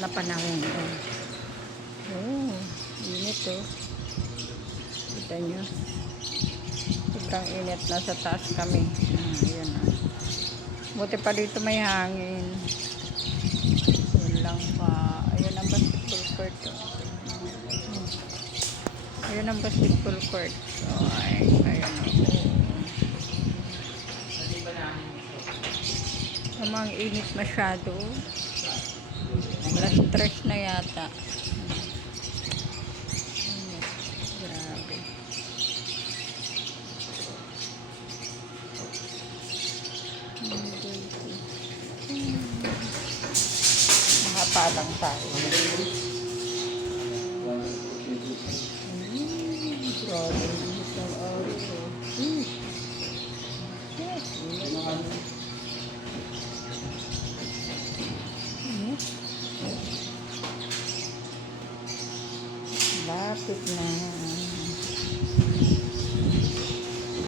na panahon. Oh, init oh. Kita nyo. Sobrang init. Nasa taas kami. Ayan ah. Buti pa dito may hangin. Yun lang pa. Ayan ang basketball court. Ayan ang basketball court. So, ayan ako. Namang init masyado. Alas 3 na yata. Init. Grabe. Makapalang tayo. Grabe. Init ng araw. Lapit na.